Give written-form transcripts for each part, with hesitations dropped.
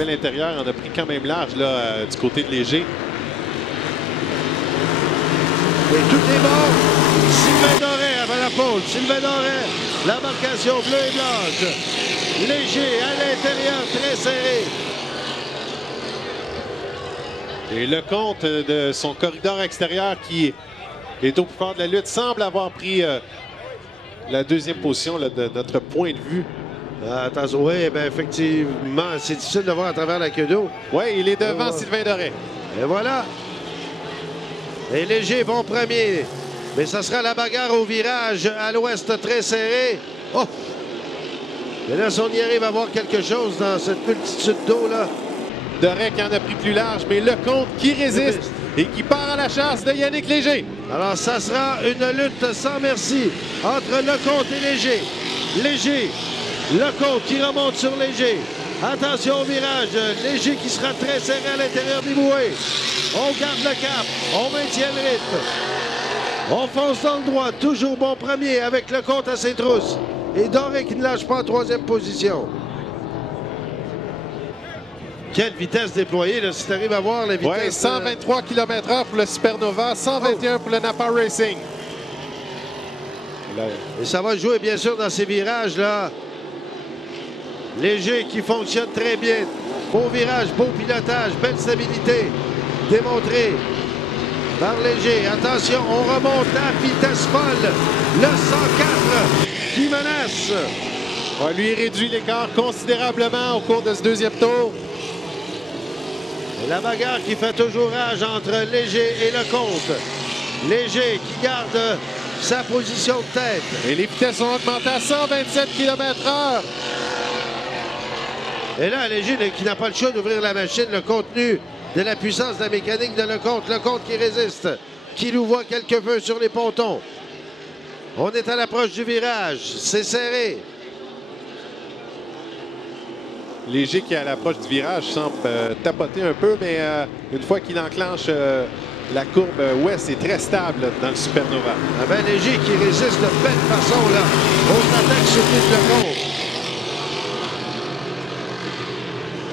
avait l'intérieur en a pris quand même large là, du côté de Léger. Sylvain Doré avant la pause. Sylvain Doré, l'embarcation bleue et blanche. Léger à l'intérieur, très serré. Et Lecomte de son corridor extérieur qui est au plus fort de la lutte semble avoir pris la deuxième position là, de notre point de vue. Attention, oui, bien, effectivement, c'est difficile de voir à travers la queue d'eau. Oui, il est devant Sylvain Doré. Et voilà. Et Léger, bon premier. Mais ça sera la bagarre au virage à l'ouest, très serré. Oh! Et là, si on y arrive à voir quelque chose dans cette multitude d'eau-là. Doré qui en a pris plus large, mais Lecomte qui résiste et qui part à la chasse de Yannick Léger. Alors, ça sera une lutte sans merci entre Lecomte et Léger. Léger, Lecomte qui remonte sur Léger. Attention au virage. Léger qui sera très serré à l'intérieur des bouées. On garde le cap. On maintient le rythme. On fonce dans le droit. Toujours bon premier avec Lecomte à ses trousses. Et Doré qui ne lâche pas en troisième position. Quelle vitesse déployée, là, si tu arrives à voir la vitesse. Oui, 123 km/h pour le Supernova, 121 pour le Napa Racing. Et ça va jouer, bien sûr, dans ces virages-là. Léger qui fonctionne très bien. Beau virage, beau pilotage, belle stabilité. Démontré par Léger. Attention, on remonte à vitesse folle. Le 104 qui menace. On lui réduit l'écart considérablement au cours de ce deuxième tour. Et la bagarre qui fait toujours rage entre Léger et Lecomte. Léger qui garde sa position de tête. Et les vitesses ont augmenté à 127 km/h. Et là, Léger qui n'a pas le choix d'ouvrir la machine, le contenu de la puissance de la mécanique de Lecomte. Lecomte qui résiste, qui nous voit quelque peu sur les pontons. On est à l'approche du virage. C'est serré. Léger qui, à l'approche du virage, semble tapoter un peu, mais une fois qu'il enclenche la courbe ouest, c'est très stable dans le Supernova. Léger qui résiste de belle façon là.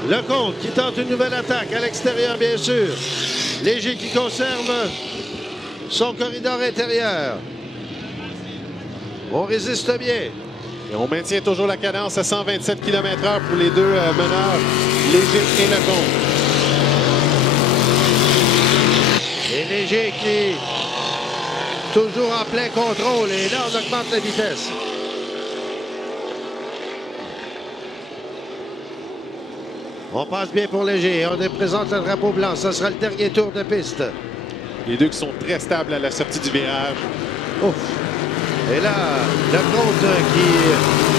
Lecomte qui tente une nouvelle attaque à l'extérieur, bien sûr. Léger qui conserve son corridor intérieur. On résiste bien. Et on maintient toujours la cadence à 127 km/h pour les deux meneurs, Léger et Lecomte. Et Léger qui toujours en plein contrôle. Et là, on augmente la vitesse. On passe bien pour Léger. On présente le drapeau blanc. Ce sera le dernier tour de piste. Les deux qui sont très stables à la sortie du virage. Oh. Et là, Lecomte qui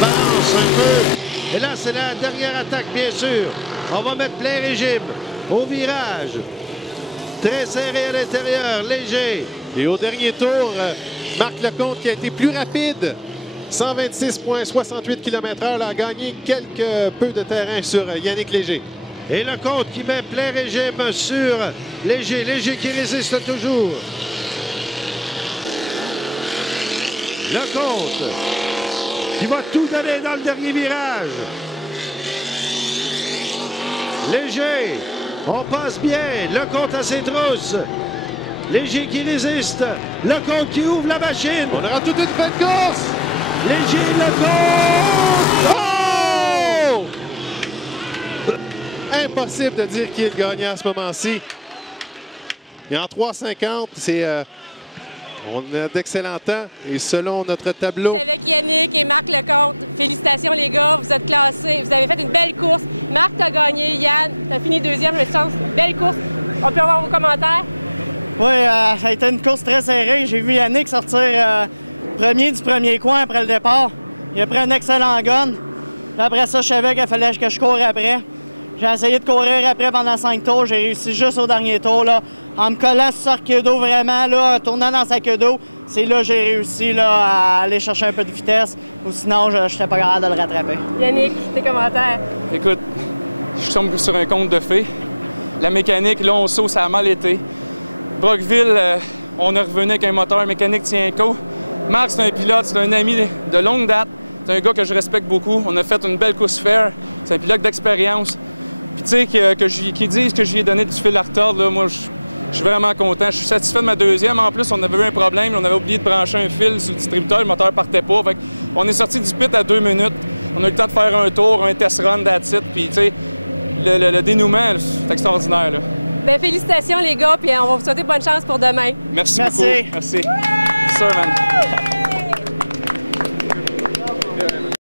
balance un peu. Et là, c'est la dernière attaque, bien sûr. On va mettre plein régime au virage. Très serré à l'intérieur, Léger. Et au dernier tour, Marc Lecomte qui a été plus rapide. 126,68 km/h a gagné quelque peu de terrain sur Yannick Léger. Et Lecomte qui met plein régime sur Léger. Léger qui résiste toujours. Lecomte qui va tout donner dans le dernier virage. Léger, on passe bien. Lecomte à ses trousses. Léger qui résiste. Lecomte qui ouvre la machine. On aura tout de suite fait de course. Léger, Lecomte. Oh! Impossible de dire qui est le gagnant à ce moment-ci. Et en 3,50, c'est... on a d'excellents temps. Et selon notre tableau... C'est avec Yannick et Marc Lecomte. Félicitations, les gars. Vous êtes classés. Vous avez fait une belle course. Marc, t'as gagné. Yann, t'as fini deuxième. Je sens une belle course. On peut avoir vos commentaires? Oui, ça a été une course très serrée. J'ai vu Yannick sortir premier du premier coin après le départ. Il a pris un excellent gun. Puis après ça, je savais qu'il fallait que je coure après. J'ai essayé de courir après pendant 5 tours. J'ai réussi juste au dernier tour, là, en me collant sur sa queue d'eau vraiment, là, en tournant dans sa queue d'eau. C'est là que j'ai réussi là, à aller chercher un peu de vitesse. Ou sinon, je n'étais pas capable de le rattraper. Yannick, tes commentaires? Écoute, je tombe sur un conte de fées. La mécanique, là, on saute, ça a mal été. Brockville, on est revenu avec un moteur mécanique Tienco. Marc, c'est un pilote, c'est un ami de longue date. C'est un gars que je respecte beaucoup. On a fait une belle course fair. C'est un pilote d'expérience. Puis tu sais, qu'ils disent que j'y ai donné du fil à retordre, là, moi, je suis vraiment content. Je suis satisfait de ma deuxième. En plus, on avait eu un problème. On avait oublié de brancher un fil sur le distributeur. Le moteur partait pas. Fait on est sorti du pit à 2 minutes. On a eu le temps de faire un tour, un test run that's it. Puis, tu sais, le dénouement, c'est extraordinaire, là. Bien, félicitations, les gars. Puis on va vous souhaiter bonne chance pour demain. Merci beaucoup. Merci. Yes, sir, man.